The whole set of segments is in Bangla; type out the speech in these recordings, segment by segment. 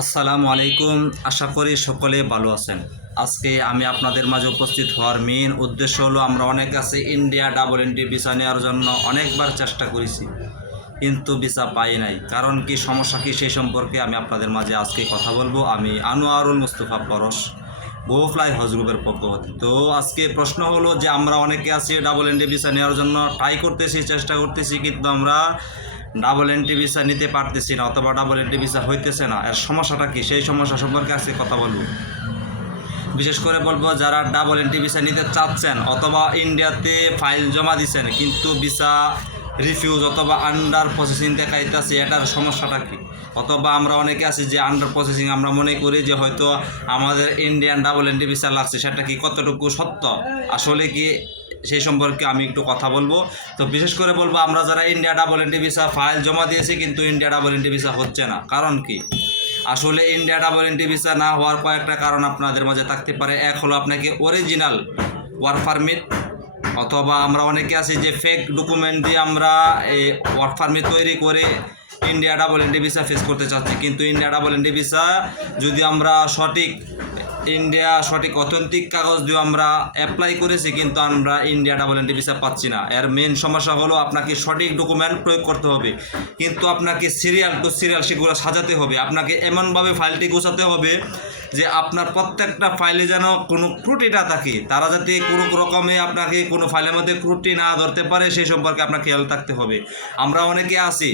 আসসালামু আলাইকুম। আশা করি সকলে ভালো আছেন। আজকে আমি আপনাদের মাঝে উপস্থিত হওয়ার মেন উদ্দেশ্য হলো, আমরা অনেক আছে ইন্ডিয়া ডাবল এন্ট্রি ভিসা নেওয়ার জন্য অনেকবার চেষ্টা করেছি, কিন্তু ভিসা পাই নাই। কারণ কি, সমস্যা কি, সেই সম্পর্কে আমি আপনাদের মাঝে আজকে কথা বলবো। আমি আনোয়ারুল মুস্তফা পরশ, গোফ্লাই হজ গ্রুপের পক্ষ হতে। তো আজকে প্রশ্ন হলো যে, আমরা অনেকে আছি ডাবল এন্ট্রি ভিসা নেওয়ার জন্য ট্রাই করতেছি, চেষ্টা করতেছি, কিন্তু আমরা ডাবল এন্ট্রি ভিসা নিতে পারতেছি না, অথবা ডাবল এন্ট্রি ভিসা হইতেছে না। এর সমস্যাটা কি, সেই সমস্যা সম্পর্কে আজকে কথা বলবো। বিশেষ করে বলবো, যারা ডাবল এন্ট্রি ভিসা নিতে চাচ্ছেন অথবা ইন্ডিয়াতে ফাইল জমা দিচ্ছেন কিন্তু ভিসা রিফিউজ অথবা আন্ডার প্রসেসিং দেখাইতেছে, এটার সমস্যাটা কি। অথবা আমরা অনেকে আছি যে আন্ডার প্রসেসিং, আমরা মনে করি যে হয়তো আমাদের ইন্ডিয়ান ডাবল এন্ট্রি ভিসা লাগছে, সেটা কি কতটুকু সত্য, আসলে কি, সেই সম্পর্কে আমি একটু কথা বলবো। তো বিশেষ করে বলবো, আমরা যারা India double entry visa file জমা দিয়েছি কিন্তু ইন্ডিয়া ডাবল এন্ট্রি ভিসা হচ্ছে না, কারণ কি। আসলে ইন্ডিয়া ডাবল এন্ট্রি ভিসা না হওয়ার কয়েকটা কারণ আপনাদের মাঝে থাকতে পারে। এক হলো, আপনাকে অরিজিনাল ওয়ার্ক পারমিট, অথবা আমরা অনেকে আছি যে ফেক ডকুমেন্ট দিয়ে আমরা এই ওয়ার্ক পারমিট তৈরি করে India double entry visa face করতে চাচ্ছি। কিন্তু ইন্ডিয়া ডাবল এন্ট্রি ভিসা যদি আমরা সঠিক অথেন্টিক কাগজ দিয়ে আমরা অ্যাপ্লাই করেছি, কিন্তু আমরা ইন্ডিয়া ডাবল এন্ট্রি ভিসা পাচ্ছি না। এর মেন সমস্যা হলো, আপনাকে সঠিক ডকুমেন্ট প্রয়োগ করতে হবে, কিন্তু আপনাকে সিরিয়াল টু সিরিয়াল সেগুলো সাজাতে হবে। আপনাকে এমনভাবে ফাইলটি গোছাতে হবে যে আপনার প্রত্যেকটা ফাইলে যেন কোনো ত্রুটি না থাকে, তারা যাতে কোনো রকমে আপনাকে কোনো ফাইলের মধ্যে ত্রুটি না ধরতে পারে, সেই সম্পর্কে আপনার খেয়াল থাকতে হবে। আমরা অনেকে আছি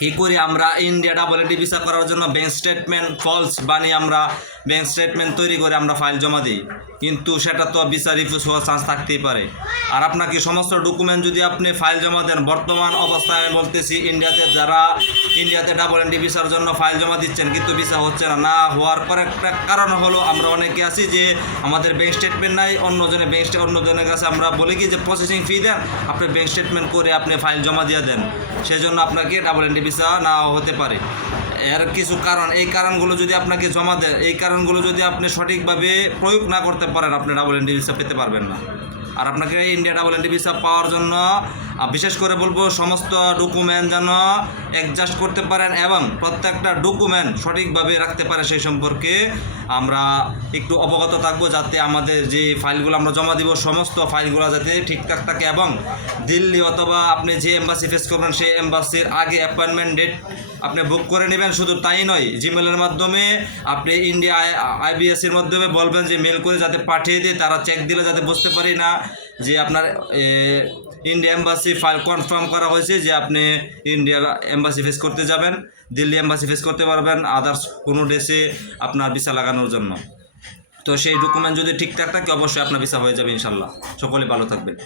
কী করি, আমরা ইন্ডিয়া ডাবল এন্ট্রি ভিসা করার জন্য ব্যাঙ্ক স্টেটমেন্ট ফলস বানিয়ে আমরা ব্যাঙ্ক স্টেটমেন্ট তৈরি করে আমরা ফাইল জমা দিই, কিন্তু সেটা তো ভিসা রিফিউজ হওয়ার চান্স থাকতেই পারে। আর আপনাকে সমস্ত ডকুমেন্ট যদি আপনি ফাইল জমা দেন, বর্তমান অবস্থায় আমি বলতেছি, ইন্ডিয়াতে ডাবল এন্ট্রি ভিসার জন্য ফাইল জমা দিচ্ছেন কিন্তু ভিসা হচ্ছে না হওয়ার কয়েকটা কারণ হলো, আমরা অনেকে আছি যে আমাদের ব্যাঙ্ক স্টেটমেন্ট নাই, অন্যজনের কাছে আমরা বলি কি যে প্রসেসিং ফি দেন, আপনি ব্যাঙ্ক স্টেটমেন্ট করে আপনি ফাইল জমা দিয়ে দেন, সেজন্য আপনাকে ডাবল এন্ট্রি ভিসা না হতে পারে। এর কিছু কারণ, এই কারণগুলো যদি আপনাকে জমা দেয়, এই কারণগুলো যদি আপনি সঠিকভাবে প্রয়োগ না করতে পারেন, আপনি ডাবল এন্ট্রি ভিসা পেতে পারবেন না। আর আপনাকে ইন্ডিয়া ডাবল এন্ট্রি ভিসা পাওয়ার জন্য বিশেষ করে বলবো, সমস্ত ডকুমেন্ট যেন অ্যাডজাস্ট করতে পারেন এবং প্রত্যেকটা ডকুমেন্ট সঠিকভাবে রাখতে পারে, সেই সম্পর্কে আমরা একটু অবগত থাকবো, যাতে আমাদের যে ফাইলগুলো আমরা জমা দিব সমস্ত ফাইলগুলো যাতে ঠিকঠাক থাকে। এবং দিল্লি অথবা আপনি যে এম্বাসি ফেস করবেন, সেই এম্বাসির আগে অ্যাপয়েন্টমেন্ট ডেট আপনি বুক করে নেবেন। শুধু তাই নয়, জিমেলের মাধ্যমে আপনি ইন্ডিয়া আইবিএসির মাধ্যমে বলবেন যে মেল করে যাতে পাঠিয়ে দিয়ে, তারা চেক দিলে যাতে বুঝতে পারি না যে আপনার ইন্ডিয়া এম্বাসি ফাইল কনফার্ম করা হয়েছে, যে আপনি ইন্ডিয়া এম্বাসি ফেস করতে যাবেন, দিল্লি এম্বাসি ফেস করতে পারবেন আদার্স কোনো দেশে আপনার ভিসা লাগানোর জন্য। তো সেই ডকুমেন্ট যদি ঠিকঠাক থাকে, অবশ্যই আপনার ভিসা হয়ে যাবে ইনশাল্লাহ। সকলে ভালো থাকবেন।